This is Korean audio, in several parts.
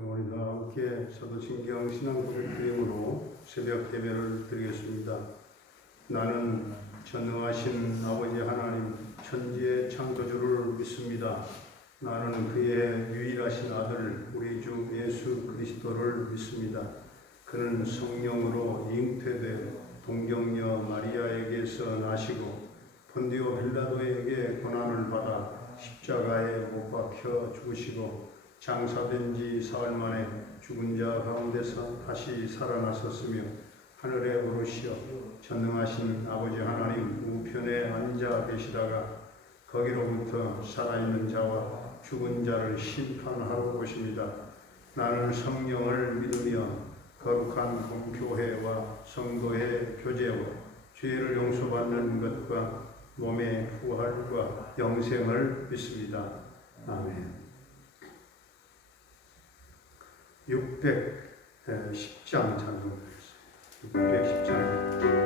우리 다 함께 사도신경 신앙고백드림으로 새벽 예배를 드리겠습니다. 나는 전능하신 아버지 하나님 천지의 창조주를 믿습니다. 나는 그의 유일하신 아들 우리 주 예수 그리스도를 믿습니다. 그는 성령으로 잉태되어 동정녀 마리아에게서 나시고 본디오 빌라도에게 고난을 받아 십자가에 못 박혀 죽으시고 장사된 지 사흘 만에 죽은 자 가운데서 다시 살아나셨으며 하늘에 오르시어 전능하신 아버지 하나님 우편에 앉아 계시다가 거기로부터 살아있는 자와 죽은 자를 심판하러 오십니다. 나는 성령을 믿으며 거룩한 공교회와 성도의 교제와 죄를 용서받는 것과 몸의 부활과 영생을 믿습니다. 아멘. 610장 찬송하겠습니다. 610장.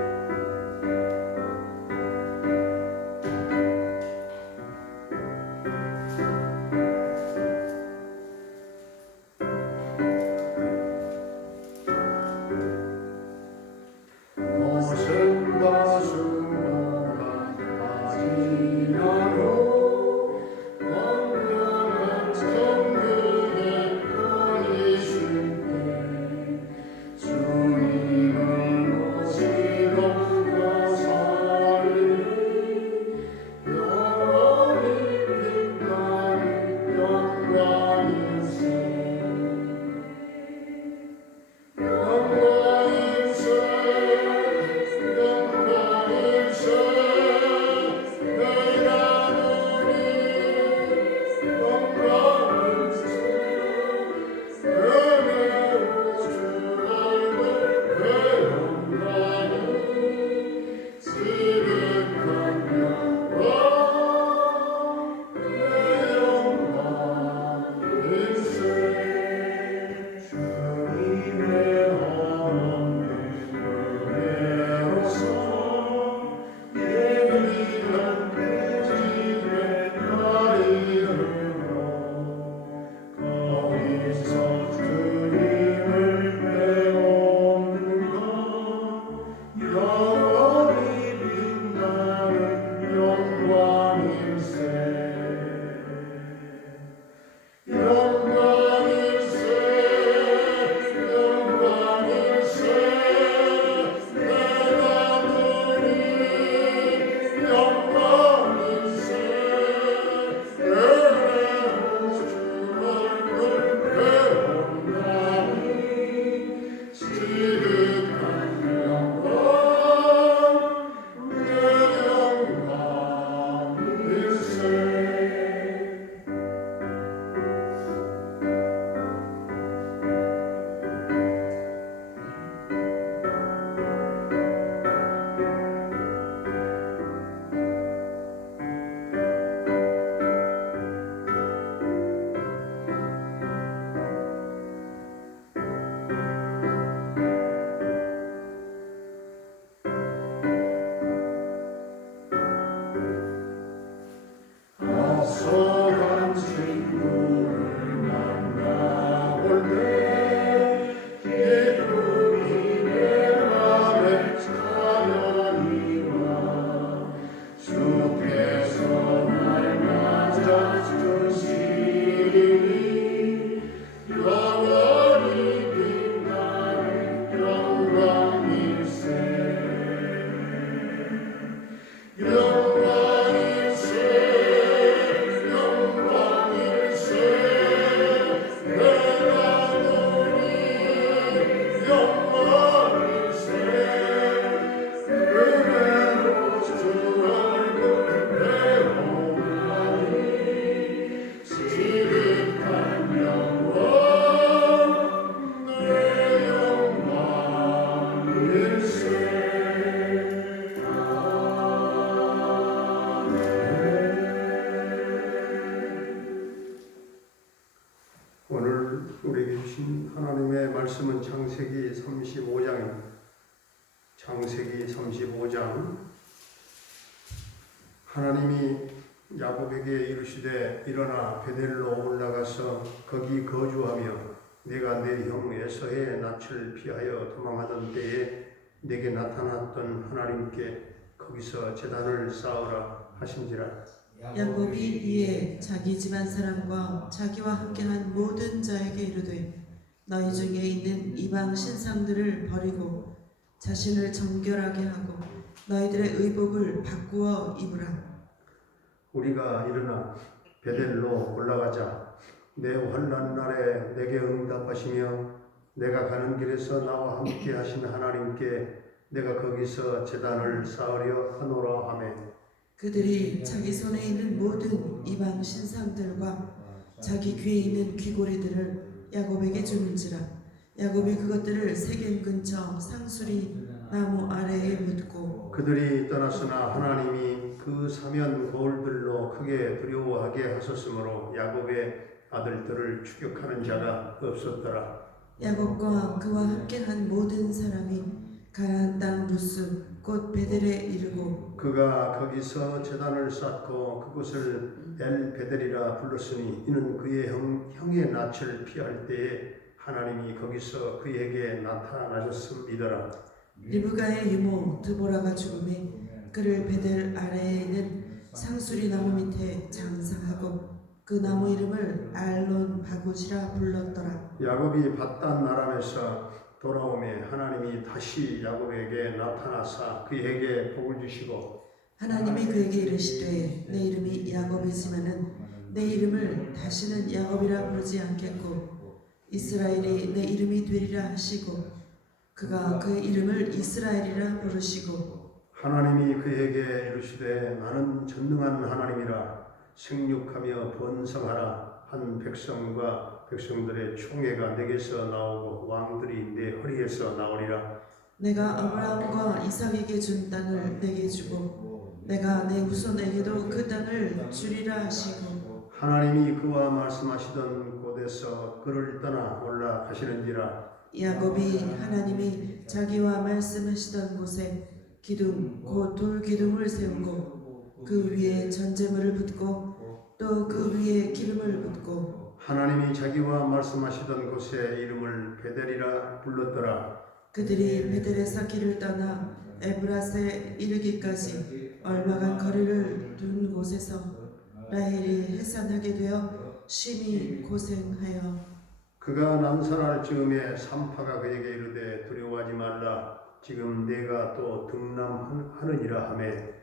우리에게 주신 하나님의 말씀은 창세기 35장입니다. 창세기 35장. 하나님이 야곱에게 이르시되 일어나 베델로 올라가서 거기 거주하며 내가 내 형 에서의 낯을 피하여 도망하던 때에 내게 나타났던 하나님께 거기서 제단을 쌓으라 하신지라. 야곱이 이에 자기 집안 사람과 자기와 함께한 모든 자에게 이르되 너희 중에 있는 이방 신상들을 버리고 자신을 정결하게 하고 너희들의 의복을 바꾸어 입으라. 우리가 일어나 베델로 올라가자. 내 환난 날에 내게 응답하시며 내가 가는 길에서 나와 함께 하신 하나님께 내가 거기서 제단을 쌓으려 하노라 하매 그들이 자기 손에 있는 모든 이방 신상들과 자기 귀에 있는 귀고리들을 야곱에게 주는지라. 야곱이 그것들을 세겜 근처 상수리 나무 아래에 묻고 그들이 떠났으나 하나님이 그 사면 거울들로 크게 두려워하게 하셨으므로 야곱의 아들들을 추격하는 자가 없었더라. 야곱과 그와 함께한 모든 사람이 가나안 땅 루스 곧 베델에 이르고 그가 거기서 제단을 쌓고 그곳을 엘 베델이라 불렀으니 이는 그의 형의 낯을 피할 때에 하나님이 거기서 그에게 나타나셨음이더라. 리브가의 유모 드보라가 죽음에 그를 베델 아래에는 상수리 나무 밑에 장사하고 그 나무 이름을 알론 바굿이라 불렀더라. 야곱이 밧단 아람에서 돌아오매 하나님이 다시 야곱에게 나타나사 그에게 복을 주시고 하나님이 그에게 이르시되 내 이름이 야곱이지만은 내 이름을 다시는 야곱이라 부르지 않겠고 이스라엘이 내 이름이 되리라 하시고 그가 그의 이름을 이스라엘이라 부르시고 하나님이 그에게 이르시되 나는 전능한 하나님이라 생육하며 번성하라 한 백성과 백성들의 총회가 내게서 나오고 왕들이 내 허리에서 나오리라. 내가 아브라함과 이삭에게 준 땅을 내게 주고 내가 내 후손에게도 그 땅을 주리라 하시고 하나님이 그와 말씀하시던 곳에서 그를 떠나 올라가시는지라. 야곱이 하나님이 자기와 말씀하시던 곳에 기둥 곧 돌기둥을 세우고 그 위에 전제물을 붓고 또 그 위에 기름을 붓고 하나님이 자기와 말씀하시던 곳에 이름을 베델이라 불렀더라. 그들이 베델에서 길을 떠나 에브라스에 이르기까지 얼마간 거리를 둔 곳에서 라헬이 해산하게 되어 심히 고생하여 그가 남산할 즈음에 산파가 그에게 이르되 두려워하지 말라 지금 내가 또 등남하느니라 하매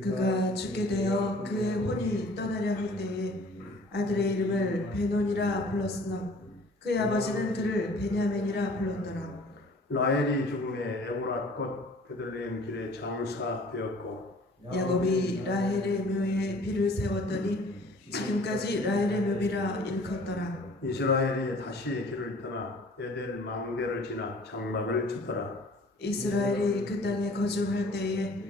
그가 죽게 되어 그의 혼이 떠나려 할 때에 아들의 이름을 베논이라 불렀으나 그의 아버지는 그를 베냐민이라 불렀더라. 라헬이 죽음에 에브랏 곧 베들레헴 길에 장사되었고 야곱이 라헬의 묘에 비를 세웠더니 지금까지 라헬의 묘비라 일컫더라. 이스라엘이 다시 길을 떠나 에델 망대를 지나 장막을 쳤더라. 이스라엘이 그 땅에 거주할 때에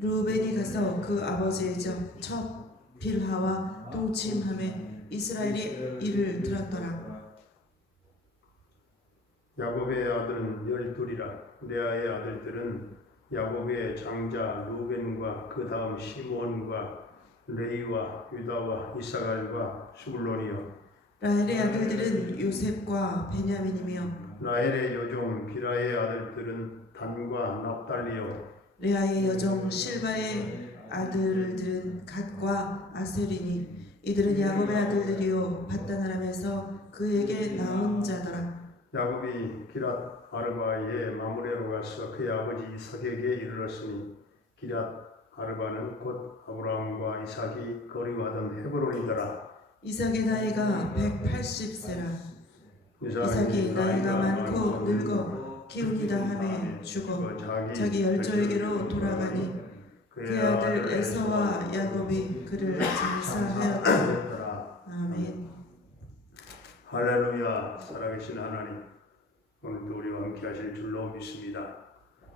루벤이 가서 그 아버지의 첫 빌하와 동침함에 이스라엘이 이를 들었더라. 야곱의 아들은 12이라. 레아의 아들들은 야곱의 장자 루벤과 그 다음 시므온과 레이와 유다와 이사갈과 수블론이요. 라헬의 아들들은 요셉과 베냐민이며 라헬의 여종 비라의 아들들은 단과 납달리요. 레아의 여종 실바의 아들들은 갓과 아셀이니 이들은 야곱의 아들들이요 밧단 아람에서 그에게 낳은 자더라. 야곱이 기랏 아르바의 마므레로 가서 그의 아버지 이삭에게 이르렀으니 기랏 아르바는 곧 아브라함과 이삭이 거류하던 헤브론이더라. 이삭의 나이가 180세라. 이삭이 나이가 많고 늙어 기운이 다함에 죽어 자기 열조에게로 돌아가니 그의 아들 에서와 야곱이 그를 장사하였더라. 아멘. 할렐루야. 살아계신 하나님, 오늘도 우리와 함께 하실 줄로 믿습니다.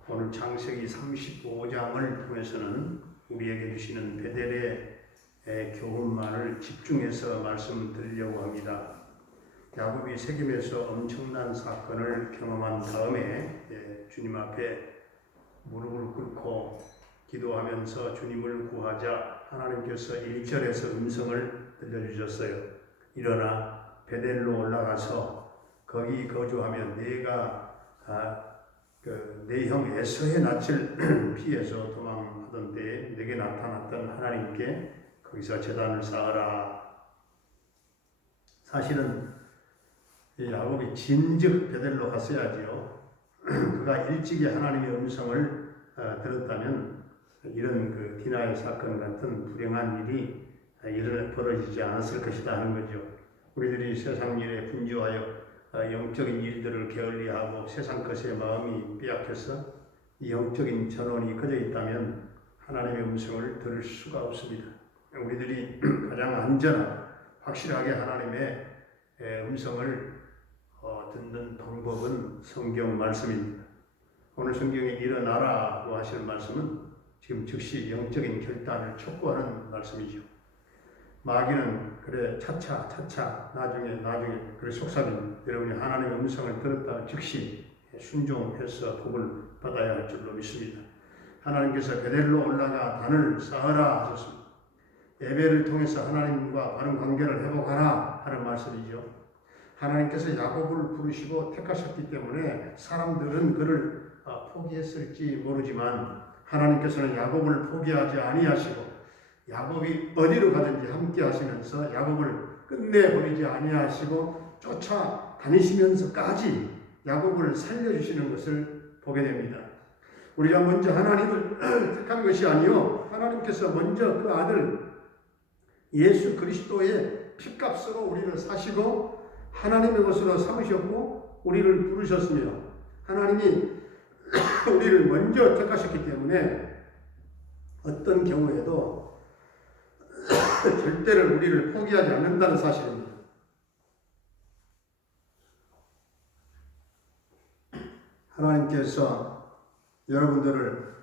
오늘 창세기 35장을 통해서는 우리에게 주시는 베델의 교훈만을 집중해서 말씀드리려고 합니다. 야곱이 세겜에서 엄청난 사건을 경험한 다음에 주님 앞에 무릎을 꿇고 기도하면서 주님을 구하자 하나님께서 1절에서 음성을 들려주셨어요. 일어나 베델로 올라가서 거기 거주하면 네가 내 형 에서의 낯을 피해서 도망하던 때에 내게 나타났던 하나님께 거기서 제단을 쌓아라. 사실은 이 야곱이 진즉 베델로 갔어야지요. 그가 일찍이 하나님의 음성을 들었다면 이런 그 디나의 사건 같은 불행한 일이 벌어지지 않았을 것이다 하는 거죠. 우리들이 세상 일에 분주하여 영적인 일들을 게을리하고 세상 것에 마음이 빼앗겨서 이 영적인 전원이 꺼져 있다면 하나님의 음성을 들을 수가 없습니다. 우리들이 가장 안전하고 확실하게 하나님의 음성을 듣는 방법은 성경 말씀입니다. 오늘 성경에 일어나라고 하시는 말씀은 지금 즉시 영적인 결단을 촉구하는 말씀이죠. 마귀는 그래 차차 나중에 그래 속삭입니다. 여러분이 하나님의 음성을 들었다 즉시 순종해서 복을 받아야 할 줄로 믿습니다. 하나님께서 베델로 올라가 단을 쌓으라 하셨습니다. 예배를 통해서 하나님과 바른 관계를 회복하라 하는 말씀이죠. 하나님께서 야곱을 부르시고 택하셨기 때문에 사람들은 그를 포기했을지 모르지만 하나님께서는 야곱을 포기하지 아니하시고 야곱이 어디로 가든지 함께 하시면서 야곱을 끝내버리지 아니하시고 쫓아다니시면서까지 야곱을 살려주시는 것을 보게 됩니다. 우리가 먼저 하나님을 택한 것이 아니요 하나님께서 먼저 그 아들 예수 그리스도의 피값으로 우리를 사시고 하나님의 것으로 삼으셨고 우리를 부르셨으며 하나님이 우리를 먼저 택하셨기 때문에 어떤 경우에도 절대로 우리를 포기하지 않는다는 사실입니다. 하나님께서 여러분들을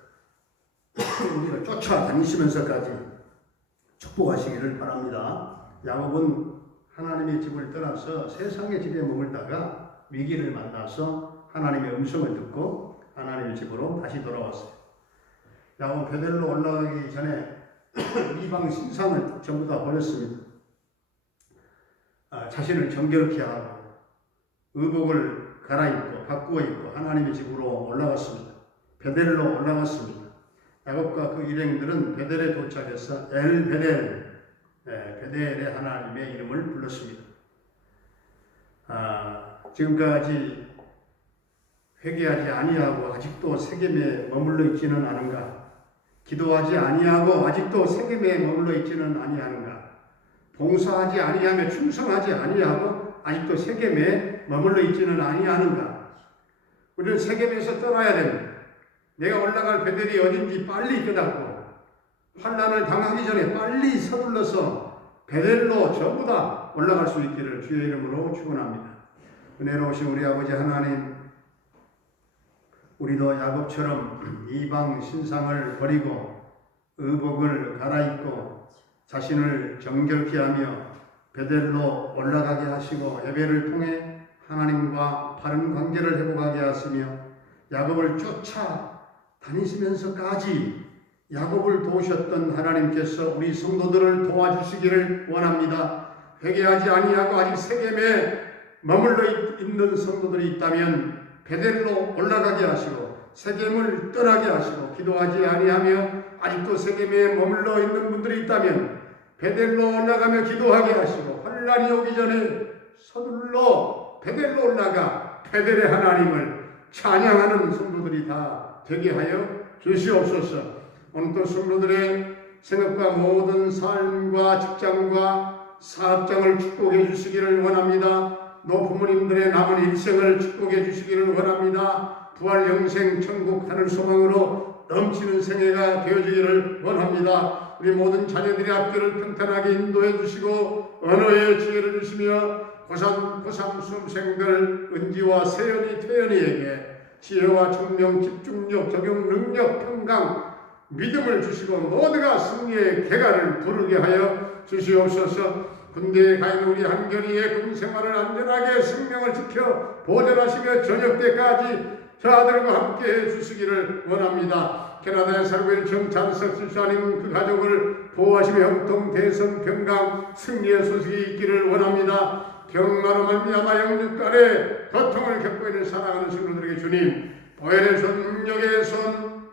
우리를 쫓아다니시면서까지 축복하시기를 바랍니다. 야곱은 하나님의 집을 떠나서 세상의 집에 머물다가 위기를 만나서 하나님의 음성을 듣고 하나님의 집으로 다시 돌아왔어요. 야곱 베델로 올라가기 전에 이방 신상을 전부 다 버렸습니다. 자신을 정결케 하고 의복을 갈아입고 바꾸어 입고 하나님의 집으로 올라갔습니다. 베델로 올라갔습니다. 야곱과 그 일행들은 베델에 도착해서 엘베델 베델의 하나님의 이름을 불렀습니다. 지금까지 회개하지 아니하고 아직도 세겜에 머물러 있지는 않은가? 기도하지 아니하고 아직도 세겜에 머물러 있지는 아니하는가? 봉사하지 아니하며 충성하지 아니하고 아직도 세겜에 머물러 있지는 아니하는가? 우리는 세겜에서 떠나야 됩니다. 내가 올라갈 베델이 어딘지 빨리 깨닫고 환난을 당하기 전에 빨리 서둘러서 베델로 전부 다 올라갈 수 있기를 주의 이름으로 축원합니다. 은혜로우신 우리 아버지 하나님, 우리도 야곱처럼 이방 신상을 버리고 의복을 갈아입고 자신을 정결케 하며 베델로 올라가게 하시고 예배를 통해 하나님과 바른 관계를 회복하게 하시며 야곱을 쫓아다니시면서까지 야곱을 도우셨던 하나님께서 우리 성도들을 도와주시기를 원합니다. 회개하지 아니하고 아직 세겜에 머물러 있는 성도들이 있다면 베델로 올라가게 하시고 세겜을 떠나게 하시고 기도하지 아니하며 아직도 세겜에 머물러 있는 분들이 있다면 베델로 올라가며 기도하게 하시고 환난이 오기 전에 서둘러 베델로 올라가 베델의 하나님을 찬양하는 성도들이 다 되게 하여 주시옵소서. 오늘도 성도들의 생업과 모든 삶과 직장과 사업장을 축복해 주시기를 원합니다. 노부모님들의 남은 일생을 축복해 주시기를 원합니다. 부활 영생 천국 하늘 소망으로 넘치는 생애가 되어지기를 원합니다. 우리 모든 자녀들의 학교를 평탄하게 인도해 주시고 언어의 지혜를 주시며 고3 수험생들 은지와 세연이 태연이에게 지혜와 청명, 집중력, 적용 능력, 평강, 믿음을 주시고 모두가 승리의 개가를 부르게 하여 주시옵소서. 군대에 가 있는 우리 한결이의 군 생활을 안전하게 생명을 지켜 보존하시며 저녁 때까지 저 아들과 함께 해주시기를 원합니다. 캐나다에 살고 있는 정찬석 집사님 그 가족을 보호하시며 형통, 대선, 평강, 승리의 소식이 있기를 원합니다. 병마로 말미암아 영육간에 고통을 겪고 있는 사랑하는 성도들에게 주님 보혈의 손, 능력의 손,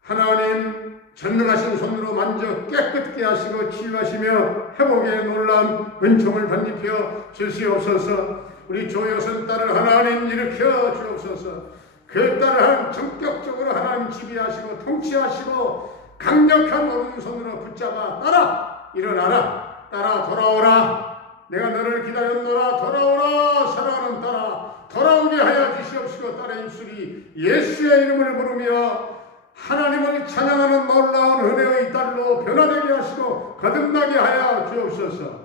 하나님 전능하신 손으로 만져 깨끗게 하시고 치유하시며 회복의 놀라운 은총을 덧입혀 주시옵소서. 우리 조여선 딸을 하나님 일으켜 주옵소서. 그 딸을 전격적으로 하나님 지배하시고 통치하시고 강력한 오른손으로 붙잡아 딸아 일어나라, 딸아 돌아오라, 내가 너를 기다렸노라, 돌아오라 사랑하는 딸아 돌아오게 하여 주시옵시고 딸의 입술이 예수의 이름을 부르며 하나님을 찬양하는 놀라운 은혜의 딸로 변화되게 하시고 거듭나게 하여 주옵소서.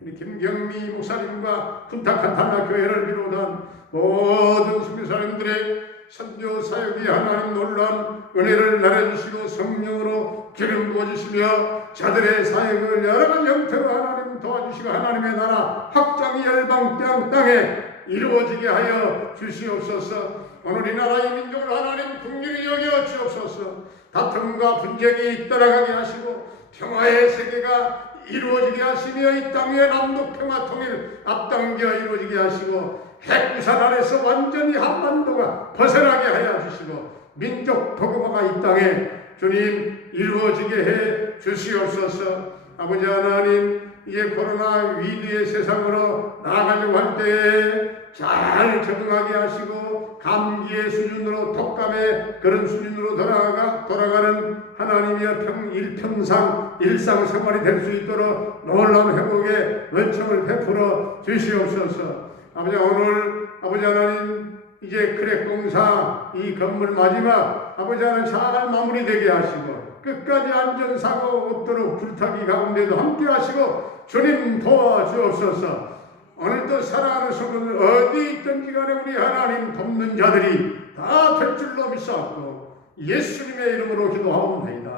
우리 김경미 목사님과 군탁한 단락교회를 비롯한 모든 선교사님들의 선교 사역이 하나님 놀라운 은혜를 나눠주시고 성령으로 기름 부어주시며 자들의 사역을 여러가지 형태로 하나님 도와주시고 하나님의 나라 확장이 열방 땅에 이루어지게 하여 주시옵소서. 오늘 이 나라의 민족을 하나님 긍휼히 여겨 주옵소서. 다툼과 분쟁이 떠나가게 하시고 평화의 세계가 이루어지게 하시며 이 땅의 남북 평화 통일 앞당겨 이루어지게 하시고 핵부산 안에서 완전히 한반도가 벗어나게 하여 주시고 민족 복음화가 이 땅에 주님 이루어지게 해 주시옵소서. 아버지 하나님 이제 코로나 위기의 세상으로 나아가려고 할 때에 잘 적응하게 하시고 감기의 수준으로 독감의 그런 수준으로 돌아가는 하나님의 일평상 일상생활이 될 수 있도록 놀라운 회복의 은총을 베풀어 주시옵소서. 아버지 오늘 아버지 하나님 이제 크랙공사 이 건물 마지막 아버지 하나님 잘 마무리되게 하시고 끝까지 안전사고 없도록 불타기 가운데도 함께 하시고 주님 도와주옵소서. 오늘도 사랑하는 성도들 어디 있든지 간에 우리 하나님 돕는 자들이 다 될 줄로 믿사옵고 예수님의 이름으로 기도하옵나이다.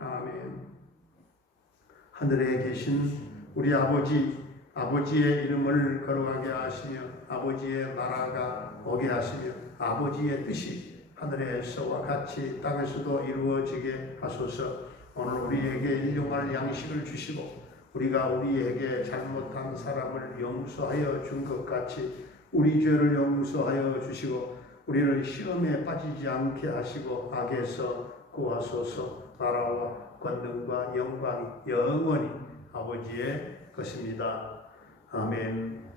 아멘. 하늘에 계신 우리 아버지의 이름을 거룩하게 하시며 아버지의 나라가 오게 하시며 아버지의 뜻이 하늘에서와 같이 땅에서도 이루어지게 하소서. 오늘 우리에게 일용할 양식을 주시고 우리가 우리에게 잘못한 사람을 용서하여 준 것 같이 우리 죄를 용서하여 주시고 우리를 시험에 빠지지 않게 하시고 악에서 구하소서. 나라와 권능과 영광이 영원히 아버지의 것입니다. 아멘.